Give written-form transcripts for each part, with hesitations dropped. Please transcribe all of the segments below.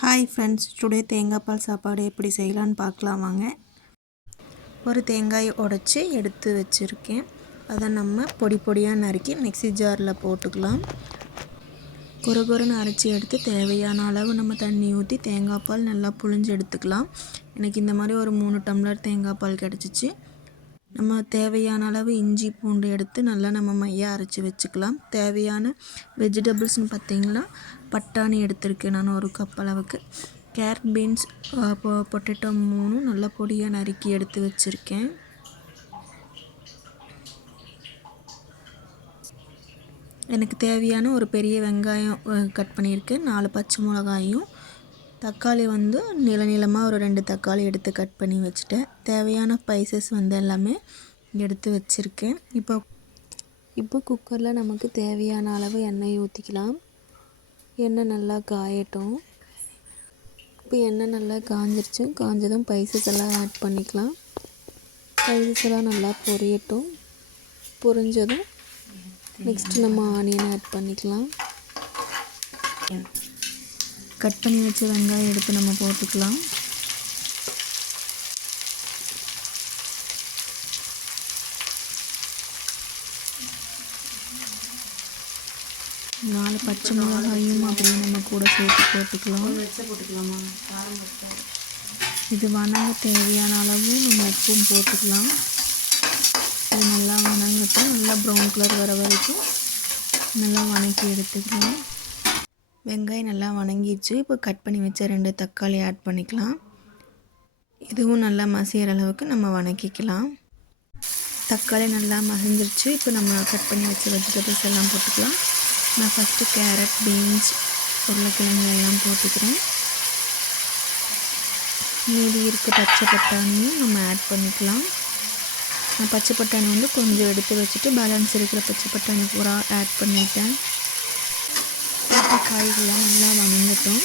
Hi friends, today தேங்காய் பால் சாப்பாடு எப்படி செய்யலான்னு பார்க்கலாம் வாங்க. ஒரு தேங்காயை உடைச்சி எடுத்து வச்சுருக்கேன். அதை நம்ம பொடி பொடியாக நறுக்கி மிக்ஸி ஜாரில் போட்டுக்கலாம். கொரகொரன்னு அரைச்சி எடுத்து தேவையான அளவு நம்ம தண்ணி ஊற்றி தேங்காய் பால் நல்லா புழிஞ்சு எடுத்துக்கலாம். எனக்கு இந்த மாதிரி ஒரு 3 டம்ளர் தேங்காய் பால் கிடச்சிச்சு. நம்ம தேவையான அளவு இஞ்சி பூண்டு எடுத்து நல்லா நம்ம மையாக அரைச்சி வச்சுக்கலாம். தேவையான வெஜிடபிள்ஸ்னு பார்த்திங்கன்னா பட்டாணி எடுத்துருக்கேன் நான் 1 கப் அளவுக்கு. கேரட், பீன்ஸ், பொட்டேட்டோ 3 நல்லா பொடியாக நறுக்கி எடுத்து வச்சுருக்கேன். எனக்கு தேவையான ஒரு பெரிய வெங்காயம் கட் பண்ணியிருக்கேன். 4 பச்சை மிளகாயும், தக்காளி நீள நீளமாக ஒரு 2 தக்காளி எடுத்து கட் பண்ணி வச்சுட்டேன். தேவையான ஸ்பைசஸ் எல்லாமே எடுத்து வச்சுருக்கேன். இப்போ குக்கரில் நமக்கு தேவையான அளவு எண்ணெய் ஊற்றிக்கலாம். எண்ணெய் நல்லா காயட்டும். இப்போ எண்ணெய் நல்லா காஞ்சிருச்சு. காஞ்சதும் ஸ்பைசஸ் எல்லாம் ஆட் பண்ணிக்கலாம். ஸ்பைசஸ் எல்லாம் நல்லா பொரியட்டும். பொரிஞ்சதும் நெக்ஸ்ட்டு நம்ம ஆனியன் ஆட் பண்ணிக்கலாம். கட் பண்ணி வச்ச வெங்காயம் எடுத்து நம்ம போட்டுக்கலாம். நாலு பச்சை மிளகாயும் அப்படியே நம்ம கூட சேர்த்து போட்டுக்கலாம். இது வணங்க தேவையான அளவு நம்ம உப்பும் போட்டுக்கலாம். இது நல்லா வணங்கட்டும். நல்லா ப்ரௌன் கலர் வர வரைக்கும் நல்லா வணக்கி எடுத்துக்கலாம். வெங்காயம் நல்லா வணங்கிடுச்சு. இப்போ கட் பண்ணி வச்ச 2 தக்காளி ஆட் பண்ணிக்கலாம். இதுவும் நல்லா மசிகிற அளவுக்கு நம்ம வணக்கிக்கலாம். தக்காளி நல்லா மசிஞ்சிருச்சு. இப்போ நம்ம கட் பண்ணி வச்ச வெஜிடபிள்ஸ் எல்லாம் போட்டுக்கலாம். நான் ஃபஸ்ட்டு கேரட், பீன்ஸ், உருளைக்கிழங்கு எல்லாம் போட்டுக்கிறேன். மீதி இருக்க பச்சை பட்டாணியும் நம்ம ஆட் பண்ணிக்கலாம். நான் பச்சை பட்டாணி கொஞ்சம் எடுத்து வச்சுட்டு பேலன்ஸ் இருக்கிற பச்சை பட்டாணி பூரா ஆட் பண்ணிட்டேன். காய்கள்லாம் நல்லா வணங்கட்டும்.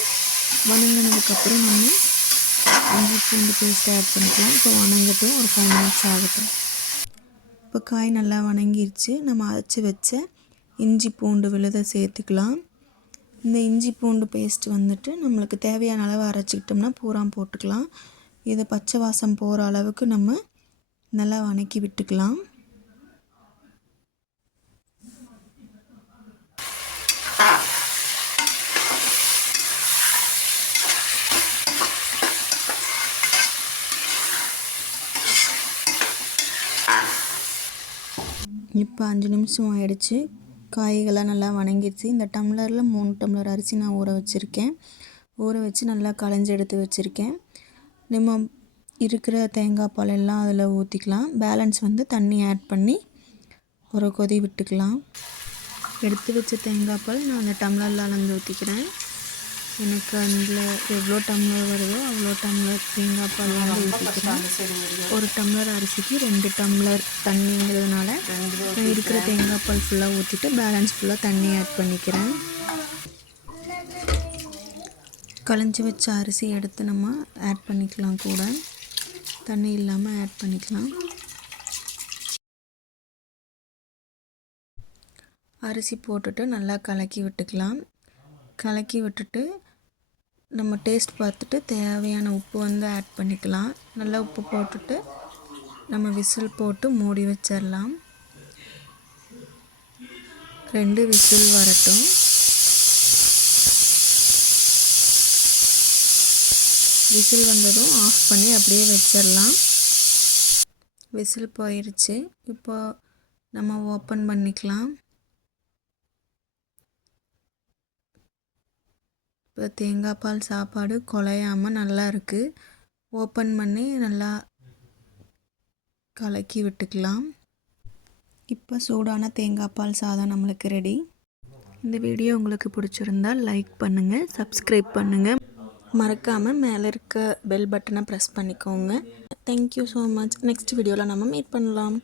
வணங்கினதுக்கப்புறம் நம்ம இஞ்சி பூண்டு பேஸ்ட்டை ஆட் பண்ணிக்கலாம். இப்போ வணங்கட்டும், ஒரு 5 மினிட்ஸ் ஆகட்டும். இப்போ காய் நல்லா வணங்கிடுச்சு. நம்ம அரைச்சி வச்ச இஞ்சி பூண்டு விழுதை சேர்த்துக்கலாம். இந்த இஞ்சி பூண்டு பேஸ்ட் நம்மளுக்கு தேவையான அளவு அரைச்சிக்கிட்டோம்னா பூரா போட்டுக்கலாம். இதை பச்சை வாசம் போகிற அளவுக்கு நம்ம நல்லா வணக்கி விட்டுக்கலாம். இப்போ 5 நிமிஷம் ஆயிடுச்சு. காய்கள்லாம் நல்லா வணங்கிடுச்சு. இந்த டம்ளரில் 3 டம்ளர் அரிசி நான் ஊற வச்சுருக்கேன். ஊற வச்சு நல்லா களைஞ்சி எடுத்து வச்சுருக்கேன். நம்ம இருக்கிற தேங்காய் பால் எல்லாம் அதில் ஊற்றிக்கலாம். பேலன்ஸ் தண்ணி ஆட் பண்ணி ஒரு கொதி விட்டுக்கலாம். எடுத்து வச்ச தேங்காய் பால் நான் அந்த டம்ளரில் அளந்து ஊற்றிக்கிறேன். எனக்கு அதில் எவ்வளோ டம்ளர் வருதோ அவ்வளோ டம்ளர் தேங்காய் பால் ஊற்றிக்கிறேன். ஒரு டம்ளர் அரிசிக்கு 2 டம்ளர் தண்ணிங்கிறதுனால நான் இருக்கிற தேங்காய் பால் ஃபுல்லாக ஊற்றிட்டு பேலன்ஸ் ஃபுல்லாக தண்ணி ஆட் பண்ணிக்கிறேன். களைஞ்சி வச்ச அரிசி எடுத்து நம்ம ஆட் பண்ணிக்கலாம். கூட தண்ணி இல்லாமல் ஆட் பண்ணிக்கலாம். அரிசி போட்டுட்டு நல்லா கலக்கி விட்டுக்கலாம். கலக்கி விட்டுட்டு நம்ம டேஸ்ட் பார்த்துட்டு தேவையான உப்பு ஆட் பண்ணிக்கலாம். நல்லா உப்பு போட்டுட்டு நம்ம விசில் போட்டு மூடி வச்சிடலாம். 2 விசில் வரட்டும். விசில் வந்ததும் ஆஃப் பண்ணி அப்படியே வச்சிடலாம். விசில் போயிடுச்சு. இப்போ நம்ம ஓப்பன் பண்ணிக்கலாம். இப்போ தேங்காய் பால் சாப்பாடு குழையாமல் நல்லா இருக்குது. ஓப்பன் பண்ணி நல்லா கலக்கி விட்டுக்கலாம். இப்போ சூடான தேங்காய் பால் சாதம் நம்மளுக்கு ரெடி. இந்த வீடியோ உங்களுக்கு பிடிச்சிருந்தால் லைக் பண்ணுங்கள், சப்ஸ்கிரைப் பண்ணுங்கள். மறக்காமல் மேலே இருக்க பெல் பட்டனை ப்ரெஸ் பண்ணிக்கோங்க. Thank you so much. நெக்ஸ்ட் வீடியோவில் நம்ம மீட் பண்ணலாம்.